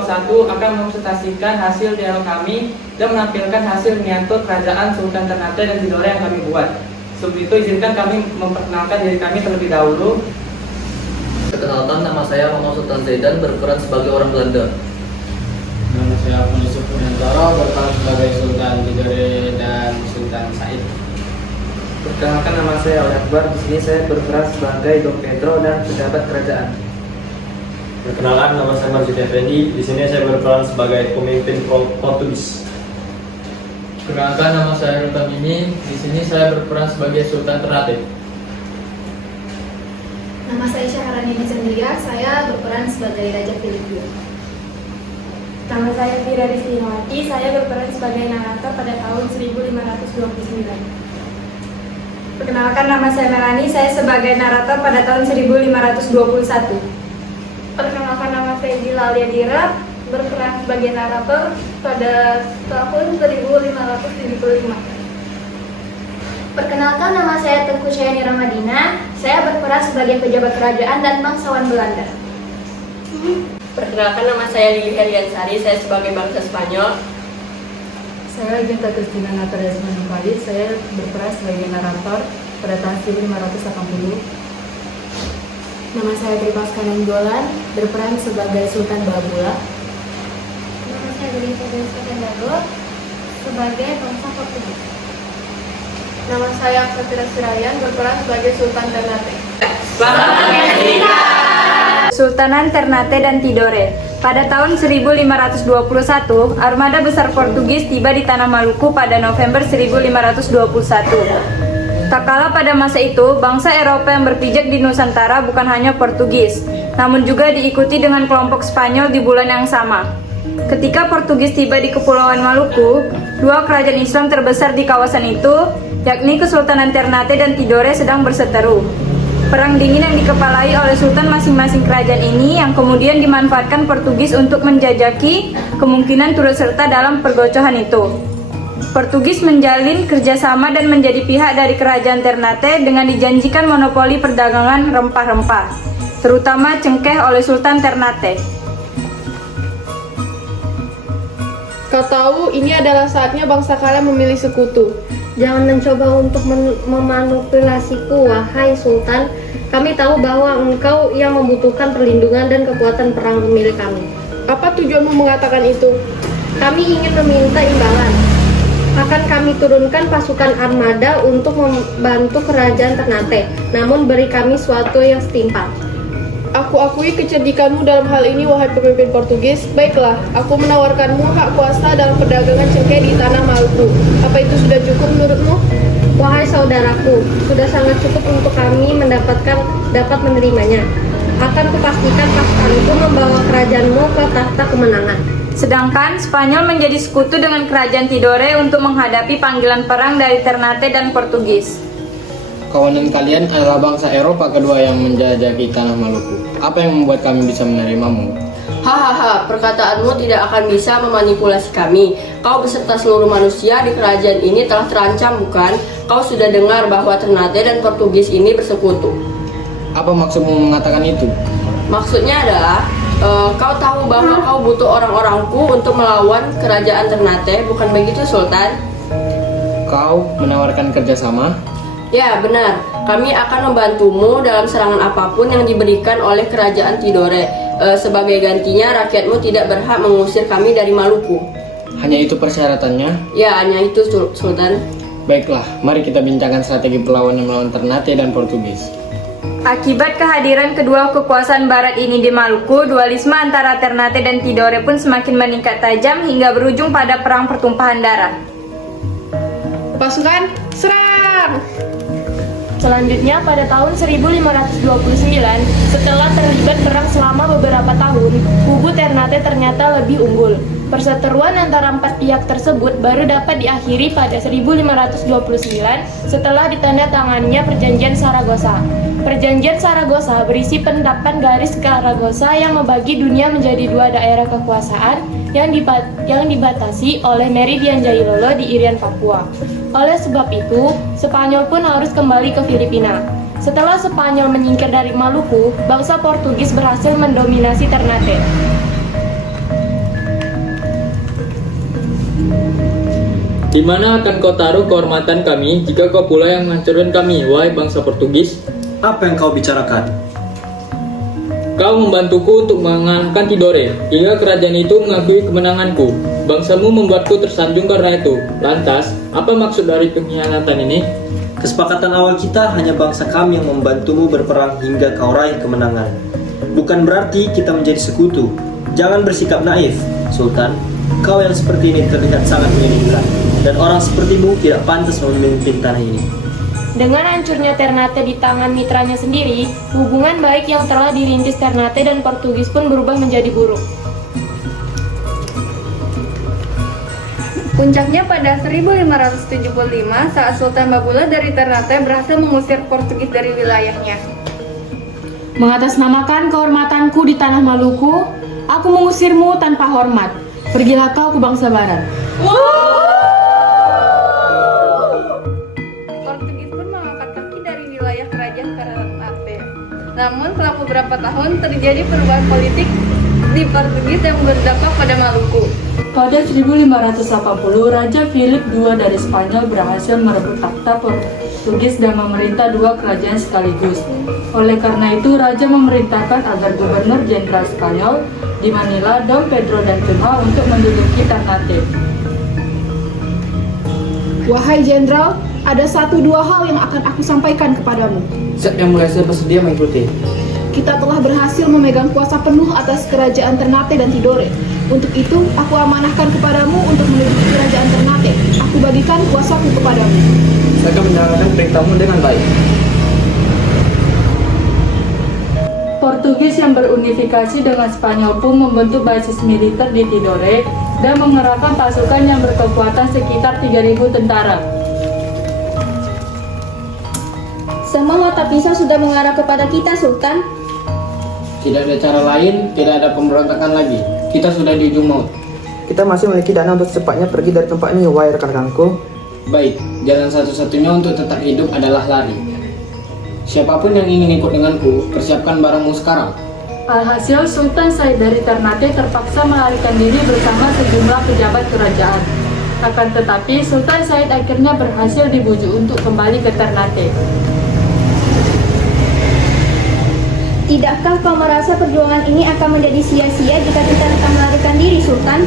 Kelompok 1 akan mempresentasikan hasil dialog kami dan menampilkan hasil miniatur kerajaan Sultan Ternate dan Tidore yang kami buat. Sebelum itu izinkan kami memperkenalkan diri kami terlebih dahulu. Perkenalkan, nama saya Romo Sultan Zaidan, berperan sebagai orang Belanda. Nama saya Yusuf Purnantoro, berperan sebagai Sultan Tidore dan Sultan Said. Perkenalkan, nama saya Ali Akbar. Di sini saya berperan sebagai Dom Pedro dan pejabat kerajaan. Perkenalkan, nama saya Marzuki Effendi. Di sini saya berperan sebagai pemimpin Portugis. Perkenalkan, nama saya Rutamini. Di sini saya berperan sebagai Sultan Ternate. Nama saya Syahrani Chandria, saya berperan sebagai Raja Filipina. Nama saya Fira Rizkinawati, saya berperan sebagai narator pada tahun 1529. Perkenalkan, nama saya Melani, saya sebagai narator pada tahun 1521. Perkenalkan, nama saya Gila Aliadira, berperan sebagai narator pada tahun 1575. Perkenalkan, nama saya Tengku Syahani Ramadina, saya berperan sebagai pejabat kerajaan dan bangsawan Belanda. Perkenalkan, nama saya Lili Heliansari, saya sebagai bangsa Spanyol. Saya Ginta Kristina Natalia Manukali, saya berperan sebagai narator pada tahun 1580. Nama saya Tripas Kanenggolan, berperan sebagai Sultan Babula. Nama saya Belisa Sultan Dago, sebagai bangsa Portugis. Nama saya Katira Sirayan, berperan sebagai Sultan Ternate. Sultanan Ternate dan Tidore. Pada tahun 1521, armada besar Portugis tiba di tanah Maluku pada November 1521. Tak kalah pada masa itu, bangsa Eropa yang berpijak di Nusantara bukan hanya Portugis, namun juga diikuti dengan kelompok Spanyol di bulan yang sama. Ketika Portugis tiba di Kepulauan Maluku, dua kerajaan Islam terbesar di kawasan itu, yakni Kesultanan Ternate dan Tidore, sedang berseteru. Perang dingin yang dikepalai oleh sultan masing-masing kerajaan ini yang kemudian dimanfaatkan Portugis untuk menjajaki kemungkinan turut serta dalam pergocohan itu. Portugis menjalin kerjasama dan menjadi pihak dari kerajaan Ternate dengan dijanjikan monopoli perdagangan rempah-rempah, terutama cengkeh oleh Sultan Ternate. Kau tahu, ini adalah saatnya bangsa kalian memilih sekutu. Jangan mencoba untuk memanipulasiku, wahai Sultan. Kami tahu bahwa engkau yang membutuhkan perlindungan dan kekuatan perang pemilik kami. Apa tujuanmu mengatakan itu? Kami ingin meminta imbalan. Akan kami turunkan pasukan armada untuk membantu kerajaan Ternate, namun beri kami suatu yang setimpal. Aku akui kecerdikanmu dalam hal ini, wahai pemimpin Portugis. Baiklah, aku menawarkanmu hak kuasa dalam perdagangan cengkeh di tanah Maluku. Apa itu sudah cukup menurutmu? Wahai saudaraku, sudah sangat cukup untuk kami dapat menerimanya. Akan kupastikan pasukanku membawa kerajaanmu ke tahta kemenangan. Sedangkan Spanyol menjadi sekutu dengan kerajaan Tidore untuk menghadapi panggilan perang dari Ternate dan Portugis. Kawanan kalian adalah bangsa Eropa kedua yang menjajaki tanah Maluku. Apa yang membuat kami bisa menerimamu? Hahaha, perkataanmu tidak akan bisa memanipulasi kami. Kau beserta seluruh manusia di kerajaan ini telah terancam, bukan? Kau sudah dengar bahwa Ternate dan Portugis ini bersekutu. Apa maksudmu mengatakan itu? Maksudnya adalah, kau tahu bahwa kau butuh orang-orangku untuk melawan kerajaan Ternate, bukan begitu, Sultan? Kau menawarkan kerjasama? Ya, benar. Kami akan membantumu dalam serangan apapun yang diberikan oleh kerajaan Tidore. Sebagai gantinya, rakyatmu tidak berhak mengusir kami dari Maluku. Hanya itu persyaratannya? Ya, hanya itu, Sultan. Baiklah, mari kita bincangkan strategi perlawanan melawan Ternate dan Portugis. Akibat kehadiran kedua kekuasaan barat ini di Maluku, dualisme antara Ternate dan Tidore pun semakin meningkat tajam hingga berujung pada perang pertumpahan darah. Pasukan, serang! Selanjutnya, pada tahun 1529, setelah terlibat perang selama beberapa tahun, kubu Ternate ternyata lebih unggul. Perseteruan antara empat pihak tersebut baru dapat diakhiri pada 1529 setelah ditandatangannya Perjanjian Saragossa. Perjanjian Saragossa berisi penetapan garis Saragossa yang membagi dunia menjadi dua daerah kekuasaan yang dibatasi oleh Meridian Jailolo di Irian Papua. Oleh sebab itu, Spanyol pun harus kembali ke Filipina. Setelah Spanyol menyingkir dari Maluku, bangsa Portugis berhasil mendominasi Ternate. Di mana akan kau taruh kehormatan kami jika kau pula yang menghancurkan kami, wahai bangsa Portugis? Apa yang kau bicarakan? Kau membantuku untuk mengalahkan Tidore, hingga kerajaan itu mengakui kemenanganku. Bangsamu membuatku tersanjung karena itu. Lantas, apa maksud dari pengkhianatan ini? Kesepakatan awal kita hanya bangsa kami yang membantumu berperang hingga kau raih kemenangan. Bukan berarti kita menjadi sekutu. Jangan bersikap naif, Sultan. Kau yang seperti ini terlihat sangat menyedihkan, dan orang sepertimu tidak pantas memimpin tanah ini. Dengan hancurnya Ternate di tangan mitranya sendiri, hubungan baik yang telah dirintis Ternate dan Portugis pun berubah menjadi buruk. Puncaknya pada 1575 saat Sultan Babulah dari Ternate berhasil mengusir Portugis dari wilayahnya. Mengatasnamakan kehormatanku di tanah Maluku, aku mengusirmu tanpa hormat. Pergilah kau ke bangsa barat. Portugis pun mengangkat kaki dari wilayah kerajaan Ternate. Namun setelah beberapa tahun terjadi perubahan politik di Portugis yang berdampak pada Maluku. Pada 1580, Raja Philip II dari Spanyol berhasil merebut takhta Portugis dan memerintah dua kerajaan sekaligus. Oleh karena itu, Raja memerintahkan agar Gubernur Jenderal Spanyol di Manila, Dom Pedro dan Cunha untuk menduduki Ternate. Wahai Jenderal, ada 1-2 hal yang akan aku sampaikan kepadamu. Siap yang mulai bersedia mengikuti. Kita telah berhasil memegang kuasa penuh atas kerajaan Ternate dan Tidore. Untuk itu, aku amanahkan kepadamu untuk menduduki kerajaan Ternate. Aku bagikan kuasaku kepadamu. Saya akan menjalankan perintahmu dengan baik. Portugis yang berunifikasi dengan Spanyol pun membentuk basis militer di Tidore dan mengerahkan pasukan yang berkekuatan sekitar 3.000 tentara. Semua mata pisau sudah mengarah kepada kita, Sultan. Tidak ada cara lain, tidak ada pemberontakan lagi. Kita sudah di ujung maut. Kita masih memiliki dana untuk secepatnya pergi dari tempat ini, wahai rekan-rekanku. Baik, jalan satu-satunya untuk tetap hidup adalah lari. Siapapun yang ingin ikut denganku, persiapkan barangmu sekarang. Alhasil, Sultan Said dari Ternate terpaksa melarikan diri bersama sejumlah pejabat kerajaan. Akan tetapi, Sultan Said akhirnya berhasil dibujuk untuk kembali ke Ternate. Tidakkah kau merasa perjuangan ini akan menjadi sia-sia jika kita tetap melarikan diri, Sultan?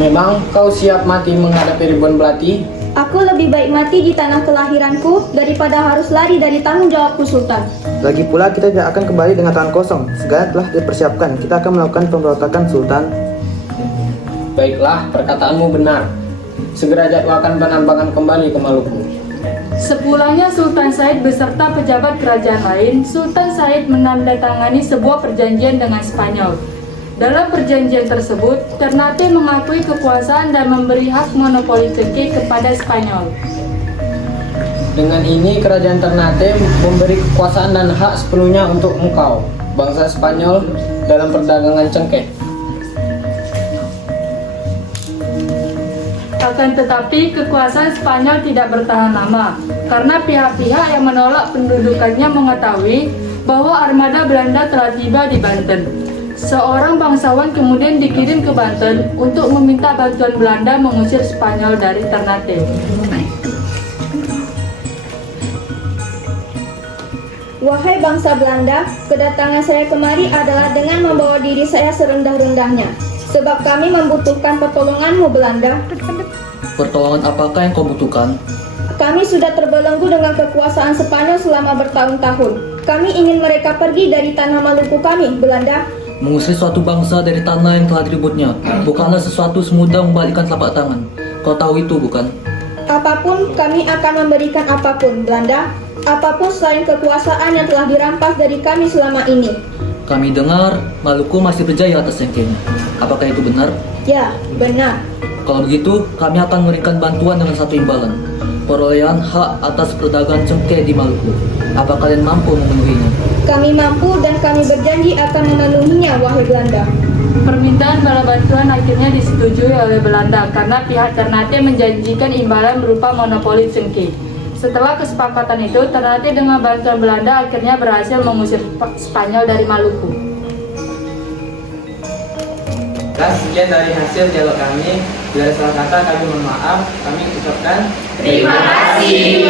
Memang kau siap mati menghadapi ribuan belati? Aku lebih baik mati di tanah kelahiranku daripada harus lari dari tanggung jawabku, Sultan. Lagi pula kita tidak akan kembali dengan tangan kosong. Segala telah dipersiapkan. Kita akan melakukan pemberontakan, Sultan. Baiklah, perkataanmu benar. Segera jadwalkan penambangan kembali ke Maluku. Sepulangnya Sultan Said beserta pejabat kerajaan lain, Sultan Said menandatangani sebuah perjanjian dengan Spanyol. Dalam perjanjian tersebut, Ternate mengakui kekuasaan dan memberi hak monopoli cengkeh kepada Spanyol. Dengan ini, kerajaan Ternate memberi kekuasaan dan hak sepenuhnya untuk engkau, bangsa Spanyol, dalam perdagangan cengkeh. Akan tetapi, kekuasaan Spanyol tidak bertahan lama, karena pihak-pihak yang menolak pendudukannya mengetahui bahwa armada Belanda telah tiba di Banten. Seorang bangsawan kemudian dikirim ke Banten untuk meminta bantuan Belanda mengusir Spanyol dari Ternate. Wahai bangsa Belanda, kedatangan saya kemari adalah dengan membawa diri saya serendah-rendahnya. Sebab kami membutuhkan pertolonganmu, Belanda. Pertolongan apakah yang kau butuhkan? Kami sudah terbelenggu dengan kekuasaan Spanyol selama bertahun-tahun. Kami ingin mereka pergi dari tanah Maluku kami, Belanda. Mengusir suatu bangsa dari tanah yang telah direbutnya bukanlah sesuatu semudah membalikkan telapak tangan. Kau tahu itu, bukan? Apapun, kami akan memberikan apapun, Belanda. Apapun selain kekuasaan yang telah dirampas dari kami selama ini. Kami dengar Maluku masih berjaya atas cengkehnya. Apakah itu benar? Ya, benar. Kalau begitu, kami akan memberikan bantuan dengan satu imbalan. Perolehan hak atas perdagangan cengkeh di Maluku. Apa kalian mampu memenuhinya? Kami mampu dan kami berjanji akan memenuhinya, wahai Belanda. Permintaan bala bantuan akhirnya disetujui oleh Belanda karena pihak Ternate menjanjikan imbalan berupa monopoli cengkeh. Setelah kesepakatan itu, Ternate dengan bantuan Belanda akhirnya berhasil mengusir Spanyol dari Maluku. Sekian dari hasil dialog kami. Bila ada salah kata kami mohon maaf. Kami ucapkan Terima kasih.